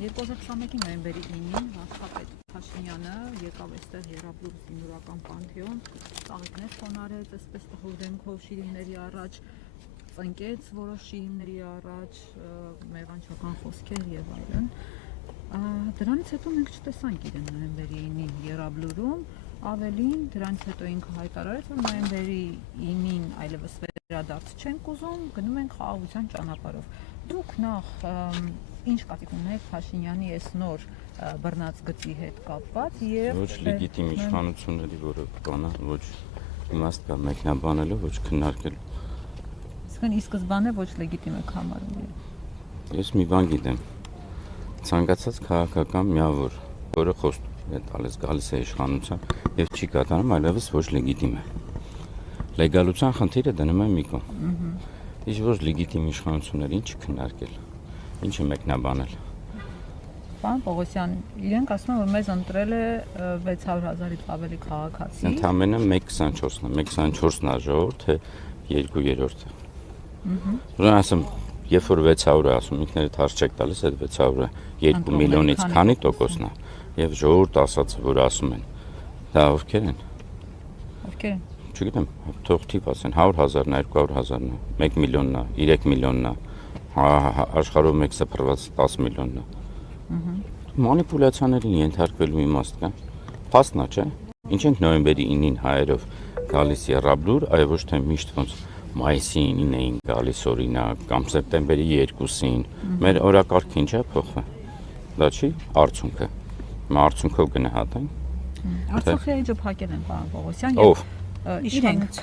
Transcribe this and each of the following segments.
2021-ի նոյեմբերի 9-ին վարչապետ Փաշինյանը եկավ այստեղ Եռաբլուր զինվորական պանթեոն, ծաղիկներ խոնարհեց, այսպես տխուր դեմքով շիրիմների առաջ, ծնկեց որոշ շիրիմների առաջ, մեղանչական խոսքեր եւ այլն։ Դրանից հետո մենք չտեսանք իրեն նոյեմբերի 9-ին Եռաբլուրում, ավելին դրանից հետո ինքը հայտարարեց, որ նոյեմբերի 9-ին այլևս վերադարձ չենք ուզում, գնում ենք խաղաղության ճանապարհով։ Դուք նախ ինչ կարծիք ունեք Փաշինյանի այս նոր բռնած գծի հետ կապված եւ ոչ լեգիտիմ իշխանությունների որը բանը ոչ իմաստ կա մեկնաբանելու, ոչ քննարկելու։ Իսկն ի սկզբանե ոչ լեգիտիմ եք համարում։ Ես մի բան գիտեմ։ Ցանկացած քաղաքական միավոր, որը խոստում է տալիս գալիս է իշխանության եւ չի կատարում, այլևս ոչ լեգիտիմ է։ Լեգալության խնդիրը դնում է մի կողմ։ Իսկ ոչ լեգիտիմ իշխանություններ ինչ քննարկել, ինչը մեկնաբանել։ Պարոն Պողոսյան, իրենք ասում են, որ մեզ ընտրել է 600,000-ից ավելի քաղաքացի։ Ընդամենը 1.24-ն է, 1.24-ն է ժողովուրդ, թե 2/3-ը։ Ուրեմն ասեմ, երբ որ 600-ը ասում, ինքներդ հարց չեք տալիս, այդ 600-ը 2 միլիոնից քանի տոկոսն է, եւ ժողովուրդ ասացը, որ ասում են, դա ովքեր են։ Ովքեր են։ Չգիտեմ, թող թիվ ասեն 100,000-ն է, 200,000-ն է, 1 միլիոնն է, 3 միլիոնն է, աշխարհով մեկ սփռված 10 միլիոնն է։ Մանիպուլյացիաներին ենթարկվելու իմաստ կա։ Փաստն է, չէ՞։ Ինչ ենք նոյեմբերի 9-ին հայերով գալիս Եռաբլուր, այլ ոչ թե միշտ ոնց մայիսի 9-ին էին գալիս օրինակ, կամ սեպտեմբերի 2-ին։ Մեր օրակարգը ինչ է փոխվել։ Դա չի արդյունքը։ Մենք արդյունքով գնահատենք։ Արցախի էջը փակել են, պարոն Պողոսյան։ Ով։ Իրենք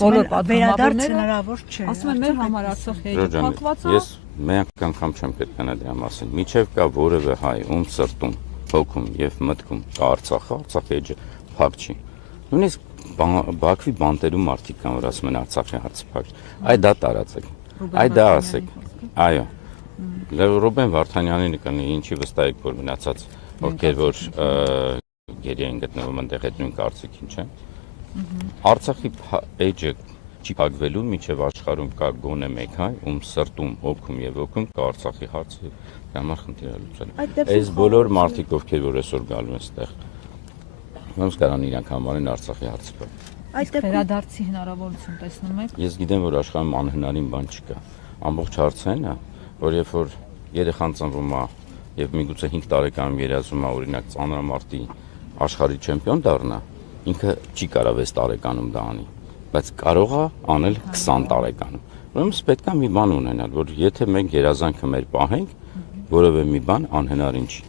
բոլոր վերադարձ հնարավոր չէ։ Ասում են մեր համար Արցախի էջը փակված է։ Ես մեկ անգամ չեմ պետք է դրա մասին։ Միջև կա որևէ հայ, ում սրտում, հոգում եւ մտքում կա Արցախի էջը փակ չի։ Նույնիսկ Բաքվի բանտերում մարդիկ կան, որ ասում են Արցախի հարցը փակ։ Այ դա տարածեք։ Այ դա ասեք։ Այո։ Ռուբեն Վարդանյանի նկարը ինչի վստահ եք, որ մնացած ովքեր որ գերի են գտնվում այնտեղ այդ նույն կարծիքին, չէ՞։ Արցախի էջը չի փակվելու, միջև աշխարհում կա գոնե մեկ հայ, ում սրտում, հոգում եւ հոգում կա Արցախի հարցը, համար խնդիր է լուծել։ Այս բոլոր մարդիկ, ովքեր որ այսօր գալու են այստեղ, ոնց կարան իրանք համարեն Արցախի հարցը փակ։ Այդ վերադարձի հնարավորություն տեսնում եք։ Ես գիտեմ, որ աշխարհում անհնարին բան չկա։ Ամբողջ հարցը այն է, որ երբ որ երեխան ծնվում է եւ միգուցե 5 տարեկանում երազում է օրինակ ծանրամարտի աշխարհի չեմպիոն դառնա, ինքը չի կարող 6 տարեկանում դա անի, բայց կարող է անել 20 տարեկանում։ Ուրեմն պետք է մի բան ունենալ, որ եթե մենք երազանքը մեր պահենք, որևէ մի բան անհնարին չի։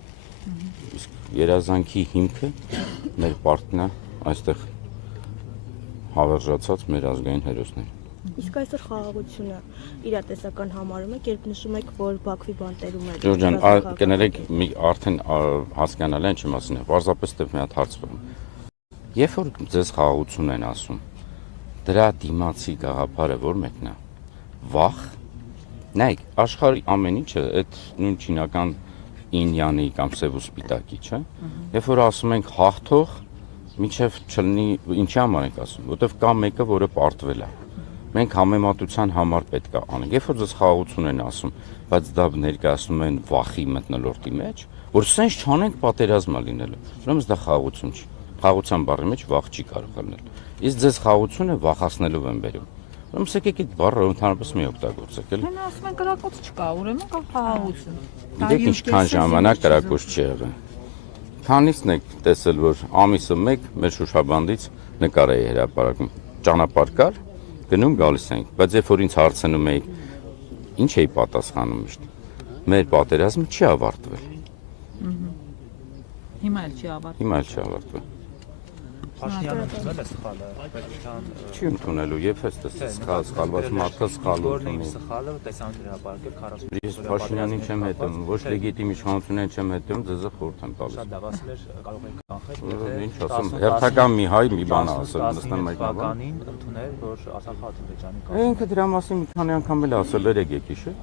Իսկ երազանքի հիմքը մեր պարտքն է այստեղ հավերժացած մեր ազգային հերոսներ։ Իսկ այսօր խաղաղությունը իրատեսական համարում եք, երբ նշում եք, որ Բաքվի բանտերում է։ Ջորջան, կներեք, արդեն հասկանալ են չեմ ասում, պարզապես դեպ մի հատ հարց բերեմ։ Երբ որ ձեզ խաղաղություն են ասում, դրա դիմացի գաղափարը որ մեկն է։ Վախ։ Նայեք, աշխարհի ամեն ինչը այդ նույն չինական ինյանի կամ սև ու սպիտակի, չէ՞։ Երբ որ ասում ենք հաղթող, միջև չլինի, ինչի համար ենք ասում, որովհետև կա մեկը, որը պարտվել է։ Մենք համեմատության համար պետք է անենք։ Երբ որ ձեզ խաղաղություն են ասում, բայց դա ներկայացնում են վախի մթնոլորտի մեջ, որ սենց չանենք պատերազմա լինելու։ Ուրեմն դա խաղաղություն չի։ Խաղաղության բառի մեջ վախ չի կարող լինել։ Իսկ ձեզ խաղաղությունը վախացնելով են բերում։ Ուրեմն եկեք այդ բառը ընդհանրապես մի օգտագործեք, էլի։ Հենց ասում են կրակոց չկա, ուրեմն կա խաղաղություն։ Գիտեք ինչքան ժամանակ կրակոց չի եղել։ Քանիսն եք տեսել, որ ամիսը մեկ մեր շուշաբանդից նկար է հրապարակում։ Ճանապարհ կար, գնում գալիս ենք, բայց երբ որ ինձ հարցնում էի, ինչ էի պատասխանում միշտ։ Մեր պատերազմը չի ավարտվել։ Հիմա էլ չի ավարտվել։ Հիմա էլ չի ավարտվել։ Փաշինյանը ընդունել է սխալը, պետության Չի ընդունելու, եւ հեստ սխալված մարդը սխալ բոլորն ընդունում։ սխալը տեսանյութ հրապարակել 40 Ես Փաշինյանին չեմ հետևում, ոչ լեգիտիմ իշխանություններին չեմ հետևում, ձեզ խորհուրդ եմ տալիս։ շատ դավասներ կարող են կանխել, Ինչ ասում, հերթական մի հայ մի բան ասել, նստեմ մեկնաբան։ բականին ընդունել, որ Արցախ Ադրբեջանի Ինքը դրա մասին մի քանի անգամ էլ ասել էր եկեք իշը։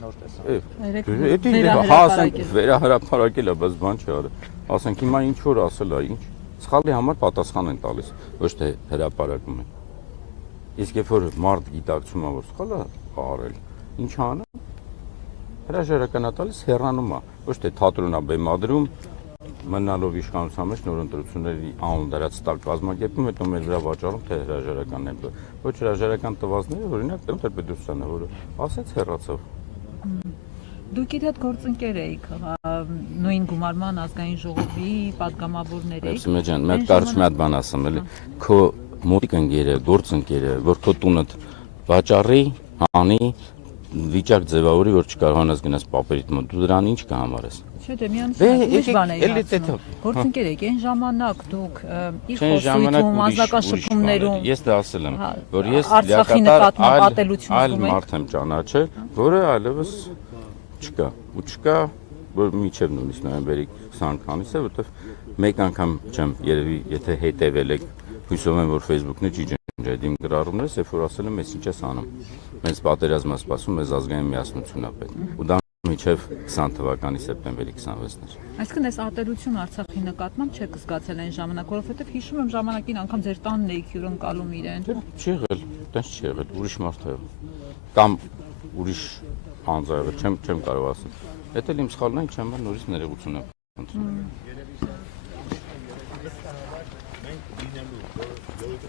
նոր տեսակ։ Դա հասանք վերահրապարակել է, բայց բան չի արել։ Ասենք հիմա ինչ որ ասել է, ինչ սխալի համար պատասխան են տալիս, ոչ թե հրապարակում են։ Իսկ երբ որ մարդ գիտակցում է, որ սխալ է արել, ինչ անը։ հրաժարականա տալիս հեռանում է, ոչ թե թատրոնա բեմադրում, մնալով իշխանության մեջ նոր ընտրությունների անուն դրած տակ կազմակերպում, հետո մեր վրա վաճառում թե հրաժարականն է։ Ոչ հրաժարական տվածները, օրինակ Տեր-Պետրոսյանը, որը ասեց հեռացավ։ Դուք իր հետ գործընկեր էիք նույն գումարման ազգային ժողովի падգամավորներ էիք։ Սիմե ջան, մի հատ կարճ մի հատ բան ասեմ, էլի։ Քո մոտիկ ընկերը, գործընկերը, որ քո տունը վաճառի, հանի, վիճակ ձևավորի, որ չկարողանաս գնաս պապերիդ մոտ, դու դրան ինչ կհամարես։ Չէ, դե մի ուրիշ բան էի ասում։ Գործընկեր եք, այն ժամանակ դուք իր խոսույթում, անձնական շփումներում։ Ես դա ասել եմ, որ ես Արցախի նկատմամբ ատելություն այլ զգում եք։ մարդ եմ ճանաչել, որը այլևս չկա, ու չկա, որ միջև նույնիսկ նոյեմբերի 20-ից է, որովհետև մեկ անգամ չեմ, երևի, եթե հետևել եք, հույսով եմ, որ Facebook-ն է չի ջնջել իմ գրառումներս, երբ որ ասել եմ, ես ինչ ես անում։ Մեզ պատերազմը սպասում, մեզ ազգային միասնություն է պետք։ Ու դա միջև 20 թվականի սեպտեմբերի 26-ն էր։ Այսինքն այս ատելություն Արցախի նկատմամբ չեք զգացել այն ժամանակ, որովհետև հիշում եմ ժամանակին անգամ ձեր տանն էիք հյուրընկալում իրեն։ Չի եղել, տես չի եղել, ուրիշ մարդ է եղել։ Կամ ուրիշ անձ է եղել, չեմ կարող ասել։ Եթե իմ սխալն է, չեմ բան նորից ներողություն եմ խնդրում։